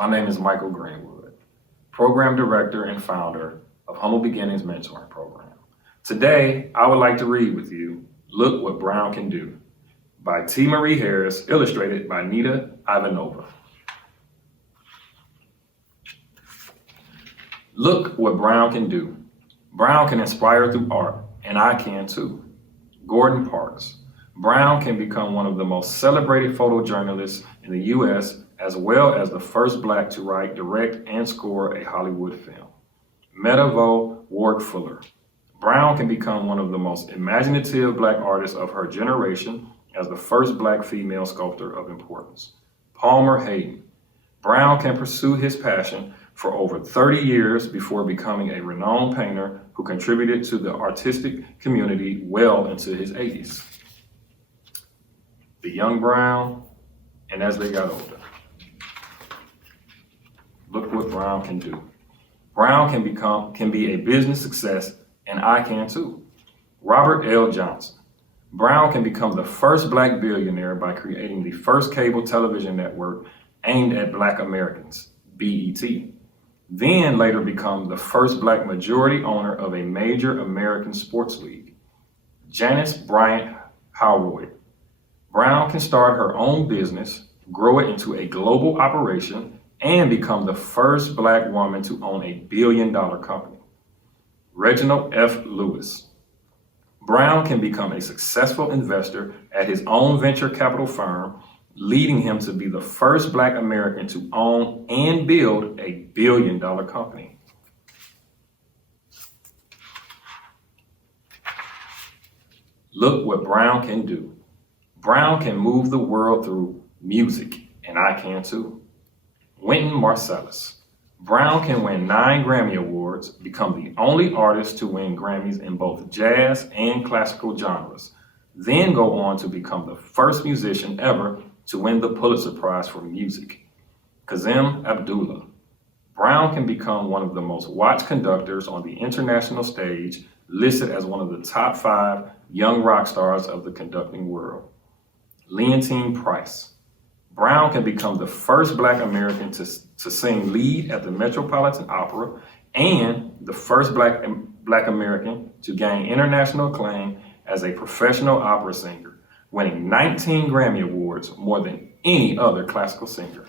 My name is Mychal Greenwood, Program Director and founder of Humble Beginnings Mentoring Program. Today, I would like to read with you Look What Brown Can Do by T. Marie Harris, illustrated by Nita Ivanova. Look what Brown can do. Brown can inspire through art, and I can too. Gordon Parks. Brown can become one of the most celebrated photojournalists in the U.S., as well as the first Black to write, direct, and score a Hollywood film. Medavo Ward Fuller. Brown can become one of the most imaginative Black artists of her generation as the first Black female sculptor of importance. Palmer Hayden. Brown can pursue his passion for over 30 years before becoming a renowned painter who contributed to the artistic community well into his 80s. The young Brown, and as they got older. Look what Brown can do. Brown can be a business success, and I can too. Robert L. Johnson. Brown can become the first Black billionaire by creating the first cable television network aimed at Black Americans, BET. Then later become the first Black majority owner of a major American sports league. Janice Bryant Howroyd. Brown can start her own business, grow it into a global operation, and become the first Black woman to own a billion-dollar company. Reginald F. Lewis. Brown can become a successful investor at his own venture capital firm, leading him to be the first Black American to own and build a billion-dollar company. Look what Brown can do. Brown can move the world through music, and I can too. Wynton Marsalis. Brown can win 9 Grammy Awards, become the only artist to win Grammys in both jazz and classical genres, then go on to become the first musician ever to win the Pulitzer Prize for music. Kazim Abdullah. Brown can become one of the most watched conductors on the international stage, listed as one of the top 5 young rock stars of the conducting world. Leontine Price. Brown can become the first Black American to sing lead at the Metropolitan Opera and the first Black American to gain international acclaim as a professional opera singer, winning 19 Grammy Awards, more than any other classical singer.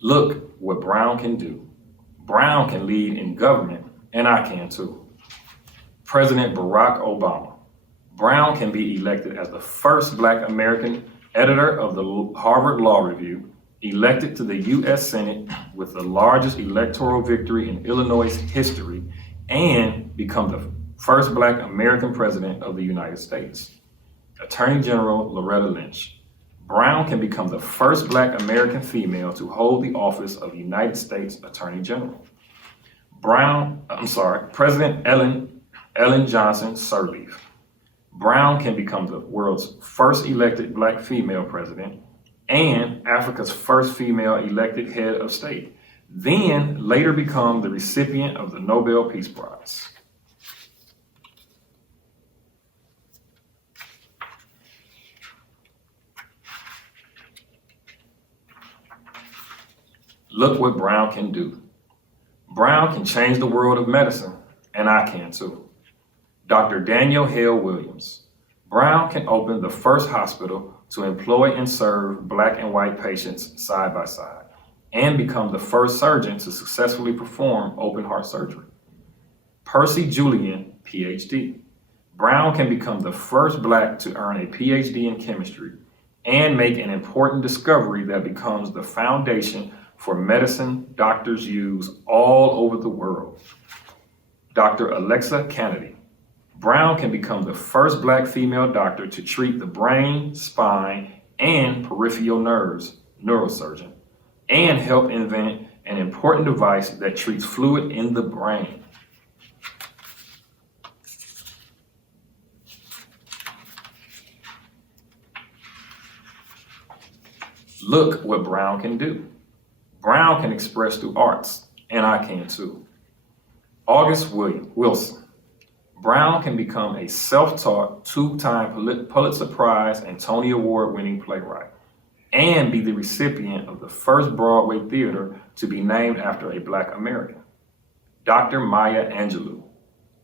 Look what Brown can do. Brown can lead in government, and I can too. President Barack Obama. Brown can be elected as the first Black American editor of the Harvard Law Review, elected to the U.S. Senate with the largest electoral victory in Illinois' history, and become the first Black American president of the United States. Attorney General Loretta Lynch. Brown can become the first Black American female to hold the office of United States Attorney General. President Ellen Johnson Sirleaf. Brown can become the world's first elected Black female president and Africa's first female elected head of state, then later become the recipient of the Nobel Peace Prize. Look what Brown can do. Brown can change the world of medicine, and I can too. Dr. Daniel Hale Williams. Brown can open the first hospital to employ and serve Black and white patients side by side, and become the first surgeon to successfully perform open heart surgery. Percy Julian, PhD. Brown can become the first Black to earn a PhD in chemistry and make an important discovery that becomes the foundation for medicine doctors use all over the world. Dr. Alexa Kennedy. Brown can become the first Black female doctor to treat the brain, spine, and peripheral nerves, neurosurgeon, and help invent an important device that treats fluid in the brain. Look what Brown can do. Brown can express through arts, and I can too. August Wilson. Brown can become a self-taught, two-time Pulitzer Prize and Tony Award-winning playwright and be the recipient of the first Broadway theater to be named after a Black American. Dr. Maya Angelou.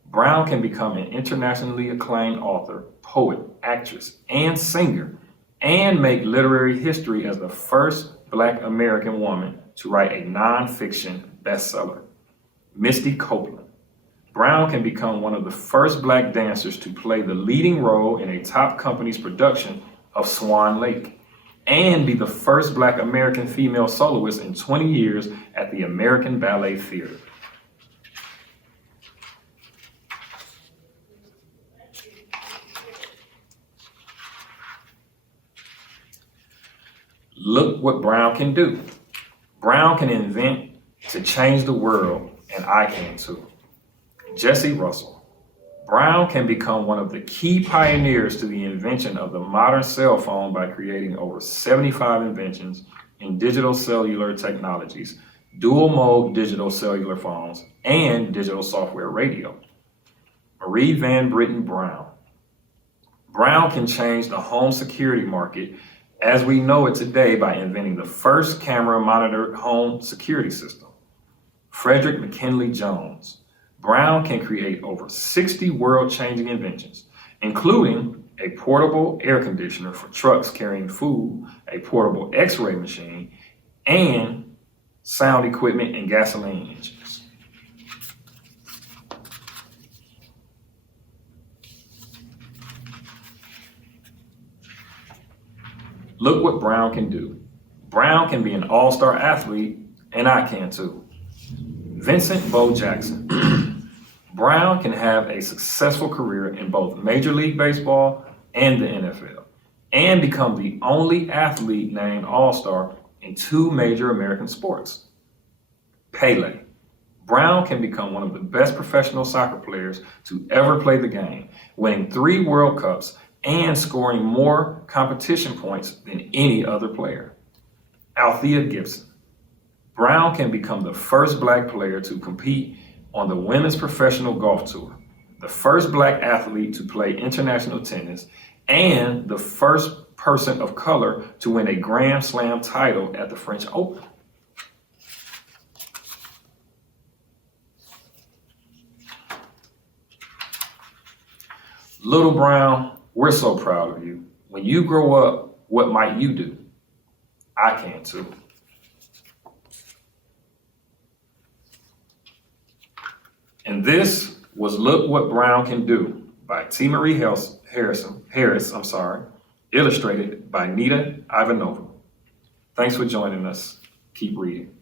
Brown can become an internationally acclaimed author, poet, actress, and singer, and make literary history as the first Black American woman to write a nonfiction bestseller. Misty Copeland. Brown can become one of the first Black dancers to play the leading role in a top company's production of Swan Lake, and be the first Black American female soloist in 20 years at the American Ballet Theater. Look what Brown can do. Brown can invent to change the world, and I can too. Jesse Russell. Brown can become one of the key pioneers to the invention of the modern cell phone by creating over 75 inventions in digital cellular technologies, dual mode digital cellular phones, and digital software radio. Marie Van Britten Brown. Brown can change the home security market as we know it today by inventing the first camera monitored home security system. Frederick McKinley Jones. Brown can create over 60 world-changing inventions, including a portable air conditioner for trucks carrying food, a portable X-ray machine, and sound equipment and gasoline engines. Look what Brown can do. Brown can be an all-star athlete, and I can too. Vincent Bo Jackson. Brown can have a successful career in both Major League Baseball and the NFL, and become the only athlete named All-Star in 2 major American sports. Pele. Brown can become one of the best professional soccer players to ever play the game, winning 3 World Cups and scoring more competition points than any other player. Althea Gibson. Brown can become the first Black player to compete on the Women's Professional Golf Tour, the first Black athlete to play international tennis, and the first person of color to win a Grand Slam title at the French Open. Little Brown, we're so proud of you. When you grow up, what might you do? I can too. And this was Look What Brown Can Do by T. Marie Harris, illustrated by Nita Ivanova. Thanks for joining us. Keep reading.